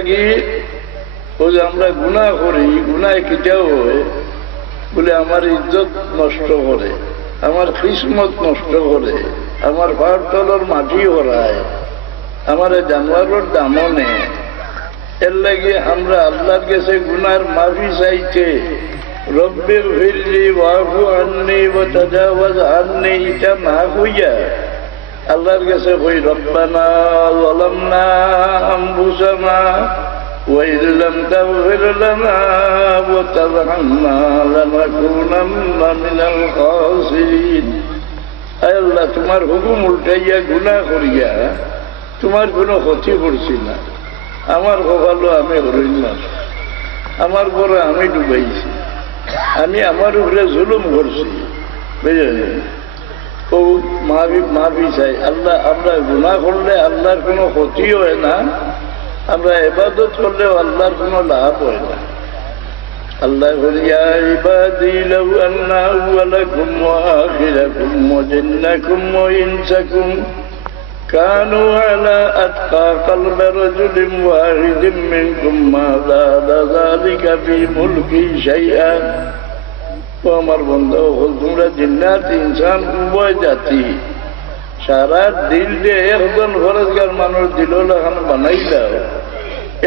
লাগি ও যে আমরা গুনাহ করি, গুনায় কিটাও হয় বলে আমার ইজ্জত নষ্ট করে, আমার কিসমত নষ্ট করে, আমার পায়ের তলর মাটি হরায়, আমার জানোয়ারের দামও নেই। এর লাগে আমরা আল্লাহর কাছে গুনার মাফি চাইতে রব্বির ফিরলি ওয়াফু আন্নি ওয়া তাজাওয়াজ আন্নি এটা না হইয়া আল্লাহর কাছে কই রব্বানা যালামনা আনফুসানা ওয়া ইয লাম তাগফির লানা ওয়া তারহামনা লানাকুনান্না মিনাল খাসিরিন। আয় আল্লাহ, তোমার হুকুম উল্টাইয়া গুনাহ করিয়া তোমার কোনো ক্ষতি করছি না, আমার কপালও আমি হরই না, আমার পরে আমি ডুবাইছি, আমি আমার উপরে জুলুম করছি, বুঝলেন? ও মাফি চাই আল্লাহ। আমরা গুনাহ করলে আল্লাহর কোনো ক্ষতি হয় না, আমরা ইবাদত করলেও আল্লাহর কোনো লাভ হয় না। আল্লাহ ইয়া ইবাদি লাউ আন্না আউওয়ালাকুম ওয়া আখিরাকুম ওয়া জিন্নাকুম ওয়া ইনসাকুম কানু আলা আতকা কলবি রাজুলিন ওয়াহিদিন মিনকুম মা যাদা যালিকা ফি মুলকি শাইআ। ও আমার বন্ধু, তোমরা জিন্নাত ইনসান উভয় জাতি সারা দিল দিয়ে একজন ফরজগার মানুষ দিল লাখান বানাই দাও,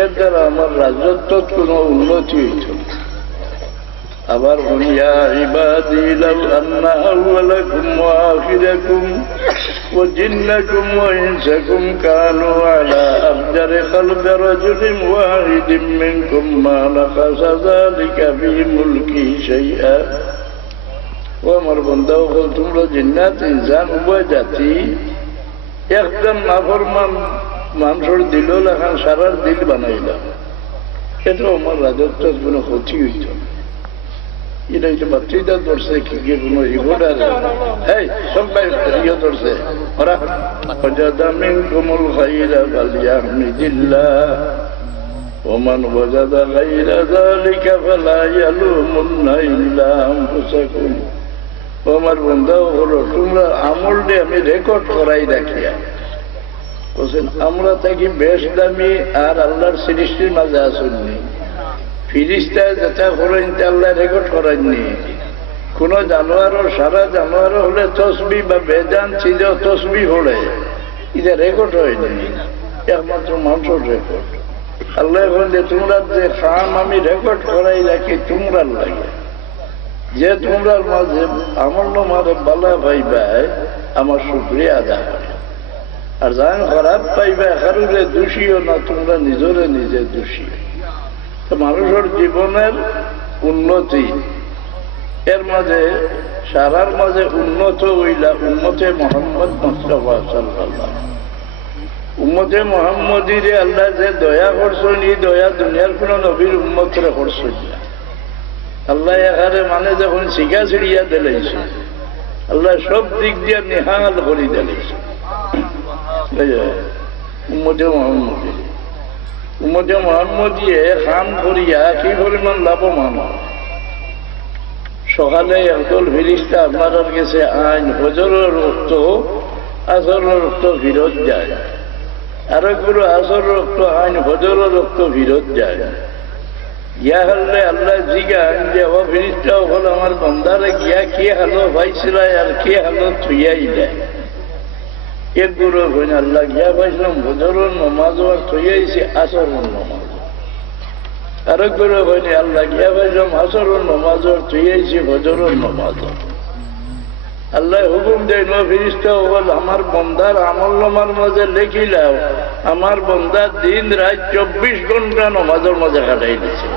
এর দ্বারা আমার রাজত্বত কোনো উন্নতি হইত। আবার ইয়া ইবাদি লাউ আন্না আউওয়ালাকুম ওয়া আখিরাকুম ওয়া জিন্নাকুম ওয়া ইনসাকুম কানু আলা আফজারি কলবি রাজুলিন ওয়াহিদিন মিনকুম মা নাকাসা যালিকা ফি মুলকি শাইআ। ও আমার বন্ধু, তোমরা জিন্নাত ইনসান উভয় জাতি একদম নাফরমান মানুষের দিল লেখান সারার দিল বানাইলাম, এটা আমার রাজত্বের কোনো ক্ষতি হইত না। এটা হচ্ছে বাচ্চাটা ধরছে কি কোনো ইগোটার এই সব ইয়ে ধরছে ওরা ওয়াজাদা মিনকুমুল খায়রা ফালইহমিদিল্লাহ ওয়া মান ওয়াজাদা গায়রা যালিকা ফালা ইয়ালুমুন্না ইল্লা আনফুসাকুম। আমার বন্ধু হলো তোমরা আমল দিয়ে আমি রেকর্ড করাই রাখিয়া বলছেন আমরা থাকি বেশ দামি আর আল্লাহর সৃষ্টির মাঝে আসুননি। ফিরিস্তায় যেটা করেন আল্লাহ রেকর্ড করেননি। কোন জানোয়ারও সারা জানোয়ারও হলে তসবি বা বেজান ছিল তসবি হলে এটা রেকর্ড হয়নি, একমাত্র মানুষের রেকর্ড। আল্লাহ বললে তোমরা যে কাম আমি রেকর্ড করাই রাখি তোমরার লাগে, যে তোমরার মাঝে আমার মারে বালা পাইবাই আমার শুকরিয়া আদায় করে, আর যান খারাপ পাইবা কারুরে দোষীও না, তোমরা নিজরে নিজে দোষী। তো মানুষের জীবনের উন্নতি এর মাঝে সারার মাঝে উন্নত হইলা উম্মতে মুহাম্মদ মুস্তাফা সাল্লাল্লাহু। উম্মতে মুহাম্মদীরে আল্লাহ যে দয়া করছেন, এই দয়া দুনিয়ার কোন নবীর উম্মতরে করছেন না। আল্লাহ এখানে মানে যখন শিখা ছিড়িয়া দিলেছে, আল্লাহ সব দিক দিয়ে নিহাল করে দিলেছে উম্মতে মুহাম্মদী। উম্মতে মুহাম্মদীয়ে কাম করিয়া কি পরিমাণ লাভবান। সকালে একদল ফিরিস্তা আপনার কাছে আইন ফজরের রক্ত আসরের রক্ত ফিরত যায়, আরেকগুলো আসর রক্ত আইন ফজরের রক্ত ফিরত যায়। ইয়া হলে আল্লাহ জিগান যে ও ফিরিস্তা হল আমার বন্দারে গিয়া কে হালো পাইছিল আর কে হালো থুইয়াই দেয়। একগুলো হইন আল্লাহ গিয়া পাইছিলাম ফজরের নমাজ আর থুইয়াইছি আসরের নমাজ। আরেকগুলো হইনি আল্লাহ গিয়া পাইছিলাম আসরের নমাজ আর থুইয়াইছি ফজরের নমাজ। আল্লাহ হুকুম দেয় নো ফিরিস্তা হল আমার বন্দার আমল নামার মাঝে লেখিলাম আমার বন্দা দিন রাত 24 ঘন্টা নমাজের মাঝে কাটাই দিয়েছে।